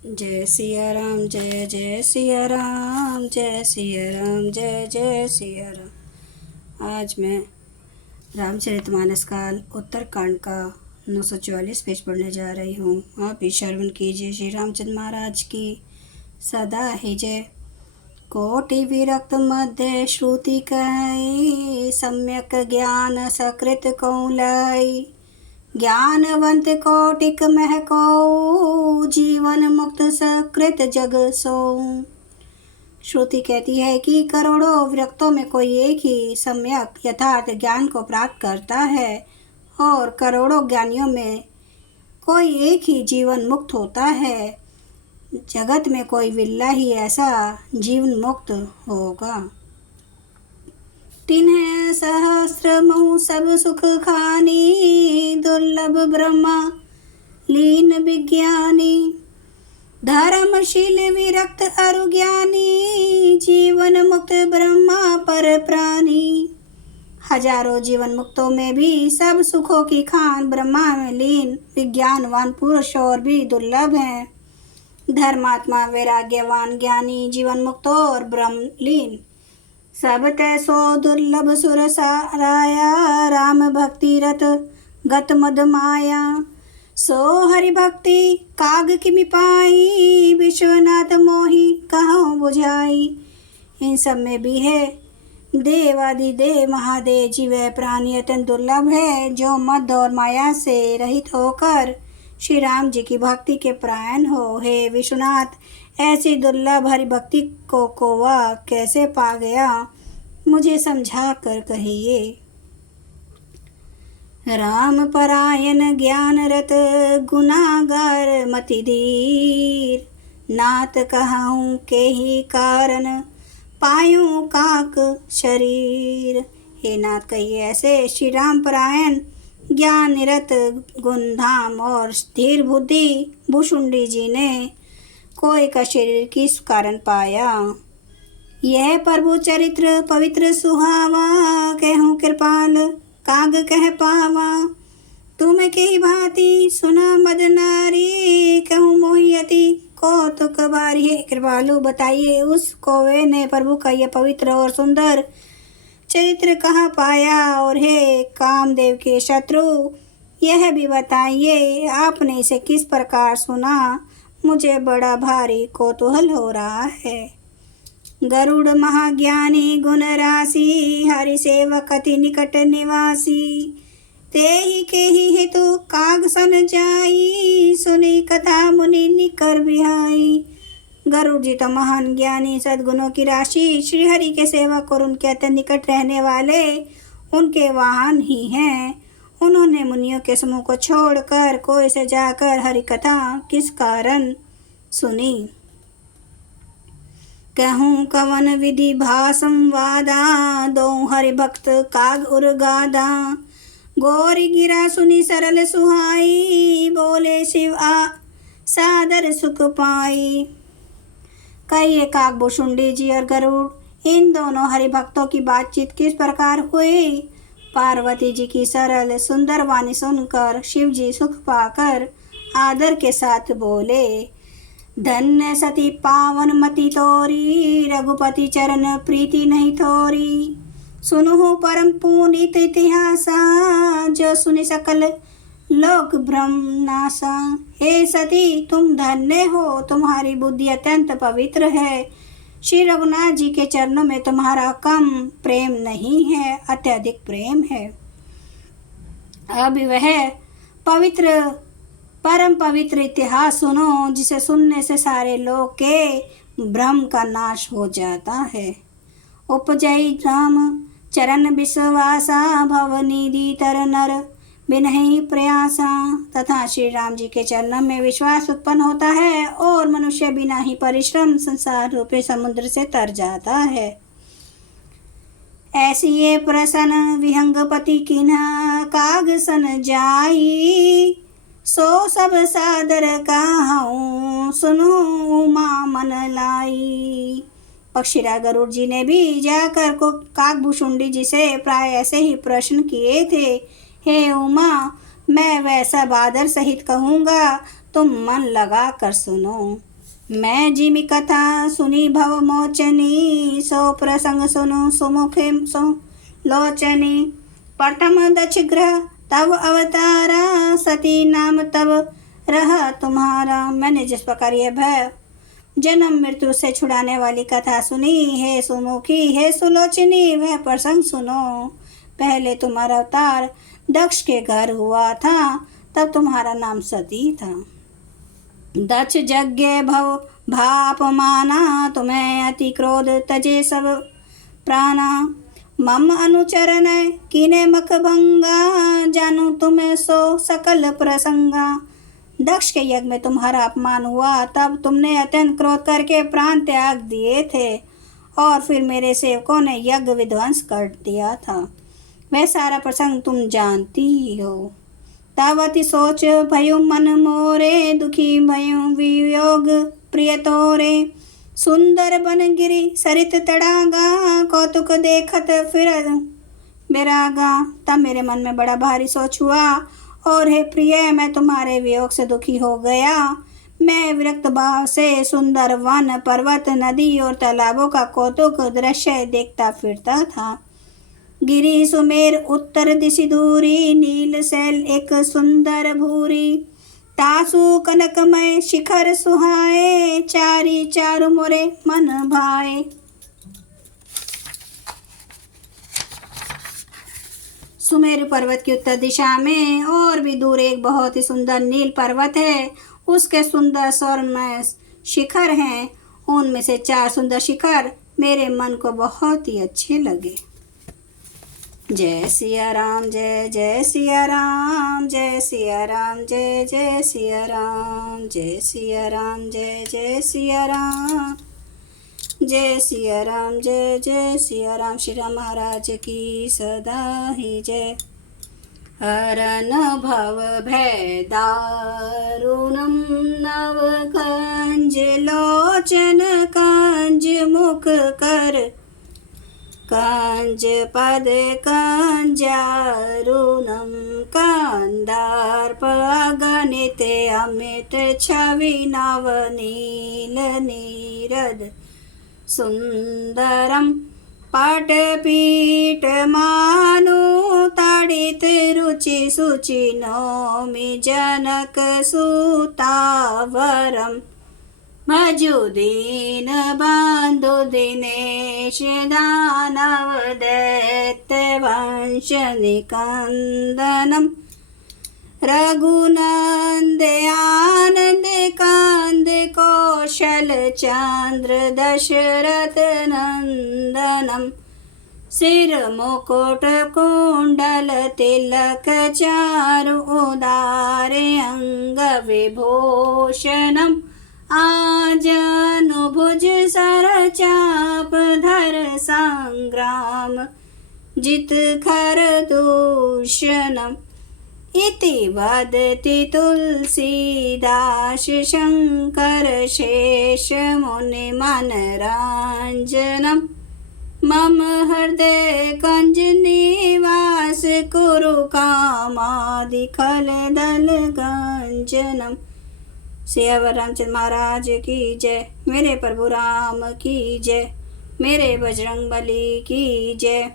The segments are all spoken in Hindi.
जय सिया राम, जय जय सिया राम, जय सिया राम, जय जय सिया राम। आज मैं रामचरितमानस का उत्तरकांड का 944 पेज पढ़ने जा रही हूँ। आप भी श्रवण कीजिए। श्री रामचंद्र महाराज की सदा ही जय। कोटि विरक्त मध्य श्रुति कही, सम्यक ज्ञान सकृत कौलाई। ज्ञानवंत कोटिक महको, जीवन मुक्त सकृत जग सो। श्रुति कहती है कि करोड़ों विरक्तों में कोई एक ही सम्यक यथार्थ ज्ञान को प्राप्त करता है और करोड़ों ज्ञानियों में कोई एक ही जीवन मुक्त होता है। जगत में कोई विरला ही ऐसा जीवन मुक्त होगा। तिन्ह सहस्र महु सब सुख खानी, दुर्लभ ब्रह्मा लीन विज्ञानी। धर्मशील विरक्त अरु ज्ञानी, जीवन मुक्त ब्रह्मा पर प्राणी। हजारों जीवन मुक्तों में भी सब सुखों की खान ब्रह्मा में लीन विज्ञानवान पुरुष और भी दुर्लभ हैं। धर्मात्मा वैराग्यवान ज्ञानी जीवन मुक्त और ब्रह्म लीन सब तैसो दुर्लभ सुर साराया। राम भक्ति रत गत मद माया, सो हरि भक्ति काग किमि पाई। विश्वनाथ मोहि कहाँ बुझाई। इन सब में भी है देवादिदेव महादेव जी वह प्राणी अत्यंत दुर्लभ है जो मद और माया से रहित होकर श्री राम जी की भक्ति के परायण हो। हे विश्वनाथ, ऐसी दुर्लभ हरि भक्ति को कोवा कैसे पा गया, मुझे समझा कर कहिए। राम परायण ज्ञान रत गुनागार मति धीर, नाथ कहूँ के ही कारण पायूं काक शरीर। हे नाथ, कहिए ऐसे श्री राम परायण ज्ञान निरत गुणधाम और धीर बुद्धि भुषुंडी जी ने कोई का शरीर किस कारण पाया। यह प्रभु चरित्र पवित्र सुहावा, कहूँ कृपाल काग कह पावा। तुम के ही भांति सुना मद नारी, कहूँ मोहियति कौतुक बारी। है कृपालु, बताइए उस कौवे ने प्रभु का यह पवित्र और सुंदर चरित्र कहाँ पाया। और हे कामदेव के शत्रु, यह भी बताइए आपने इसे किस प्रकार सुना, मुझे बड़ा भारी कौतूहल हो रहा है। गरुड़ महाज्ञानी गुण राशि, हरि सेवक अति निकट निवासी। ते ही के ही हेतु काग सन जाई, सुनी कथा मुनि निकर बिहाई। गरुड़ जी तो महान ज्ञानी सद्गुणों की राशि, श्री हरि के सेवक और उनके अत्यंत निकट रहने वाले उनके वाहन ही हैं। उन्होंने मुनियों के समूह को छोड़कर कोई से जाकर हरि कथा किस कारण सुनी। कहूँ कवन विधि भा संवादा, दो हरि भक्त काग उर्गादा। गोरी गिरा सुनी सरल सुहाई, बोले शिव आ सादर सुख पाई। कहिए काग भुषुंडी जी और गरुड़, इन दोनों हरि भक्तों की बातचीत किस प्रकार हुई। पार्वती जी की सरल सुंदर वाणी सुनकर शिव जी सुख पाकर आदर के साथ बोले, धन्य सती पावन मति तोरी, रघुपति चरण प्रीति नहीं थोरी। सुनु परम पुनीत इतिहासा, जो सुनि सकल लोक ब्रह्म नासा। हे सती, तुम धन्य हो, तुम्हारी बुद्धि अत्यंत पवित्र है। श्री रघुनाथ जी के चरणों में तुम्हारा कम प्रेम नहीं है, अत्यधिक प्रेम है। अब वह पवित्र परम पवित्र इतिहास सुनो, जिसे सुनने से सारे लोक के भ्रम का नाश हो जाता है। उपजई राम चरण विश्वासा, भवनिधि तर नर बिनहि प्रयासा। तथा श्री राम जी के चरणों में विश्वास उत्पन्न होता है और मनुष्य बिना ही परिश्रम संसार रूपी समुद्र से तर जाता है। ऐसी ये प्रसन्न विहंगपति किन्हा, काग सन जाई। सो सब सादर कहूँ, सुनो उमा मन लाई। पक्षीराज गरुड़ जी ने भी जाकर को काकभूषुंडी जी से प्राय ऐसे ही प्रश्न किए थे। हे उमा, मैं वैसा बादर सहित कहूँगा, तुम मन लगा कर सुनो। मैं जिमि कथा सुनी भव मोचनी, सो प्रसंग सुनो सुमुखे सो लोचनी। प्रथम दक्ष ग्रह तब अवतारा, सती नाम तब रहा तुम्हारा। मैंने जिस प्रकार यह भय जन्म मृत्यु से छुड़ाने वाली कथा सुनी, हे सुमुखी हे सुलोचनी, वह प्रसंग सुनो। पहले तुम्हारा अवतार दक्ष के घर हुआ था, तब तुम्हारा नाम सती था। दक्ष यज्ञ भव भापमाना, तुम्हें अति क्रोध तजे सब प्राणा। मम अनुचरण कीने मख भंगा, जानू तुम्हें सो सकल प्रसंगा। दक्ष के यज्ञ में तुम्हारा अपमान हुआ, तब तुमने अत्यंत क्रोध करके प्राण त्याग दिए थे, और फिर मेरे सेवकों ने यज्ञ विध्वंस कर दिया था। वह सारा प्रसंग तुम जानती ही हो। तावती सोच भयो मन मोरे, दुखी भयो वियोग प्रिय तोरे। सुंदर बन गिरी सरित तड़ागा, कौतुक देखत फिर बिरागा। तब मेरे मन में बड़ा भारी सोच हुआ, और हे प्रिय, मैं तुम्हारे वियोग से दुखी हो गया। मैं विरक्त भाव से सुंदर वन पर्वत नदी और तालाबों का कौतुक दृश्य देखता फिरता था। गिरी सुमेर उत्तर दिशि दूरी, नील शैल एक सुंदर भूरी। तासु कनकमय शिखर सुहाए, चारी चारु मोरे मन भाए। सुमेरु पर्वत की उत्तर दिशा में और भी दूर एक बहुत ही सुंदर नील पर्वत है। उसके सुंदर स्वर्णमय शिखर हैं। उनमें से 4 सुंदर शिखर मेरे मन को बहुत ही अच्छे लगे। जय सिया राम, जय जय सिया राम, जय सिया राम, जय जय सिया राम, जय सिया राम, जय जय सिया राम, जय सिया राम, जय जय सिया राम। श्री राम महाराज की सदा ही जय। हरन भव भय दारुणम, नव कंज लोचन कंज मुख कर। कंज पद कंजारुणम, कंदार्प अगणित अमित छवि नव नील नीरद सुंदरम। पटपीठ मानु ताड़ित रुचि सुचि, नौमि जनक सुतावरम। भजु दीन बंधु दिनेश, दानव दैत्य वंश निकंदनम। रघुनंद आनंद कांद, कौशल चंद्र दशरथ नंदनम। सिर मुकुट कुंडल तिलक, चारु उदारे अंग विभूषणम। आजनु भुज सर चाप धर, संग्राम जित खर दूषणम। इति वदति तुलसीदास, शंकर शेष मुनि मनरांजनम। मम हृदय कंज निवास, कुरु कामादि खल दल गंजनम। सियावर रामचंद्र महाराज की जय। मेरे प्रभु राम की जय। मेरे बजरंग बली की जय।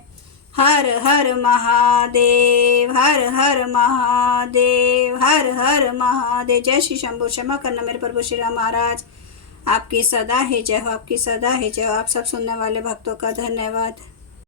हर हर महादेव, हर हर महादेव, हर हर महादेव। जय श्री शंभु। क्षमा करना मेरे प्रभु श्री राम महाराज, आपकी सदा ही जय हो, आपकी सदा ही जय हो। आप सब सुनने वाले भक्तों का धन्यवाद।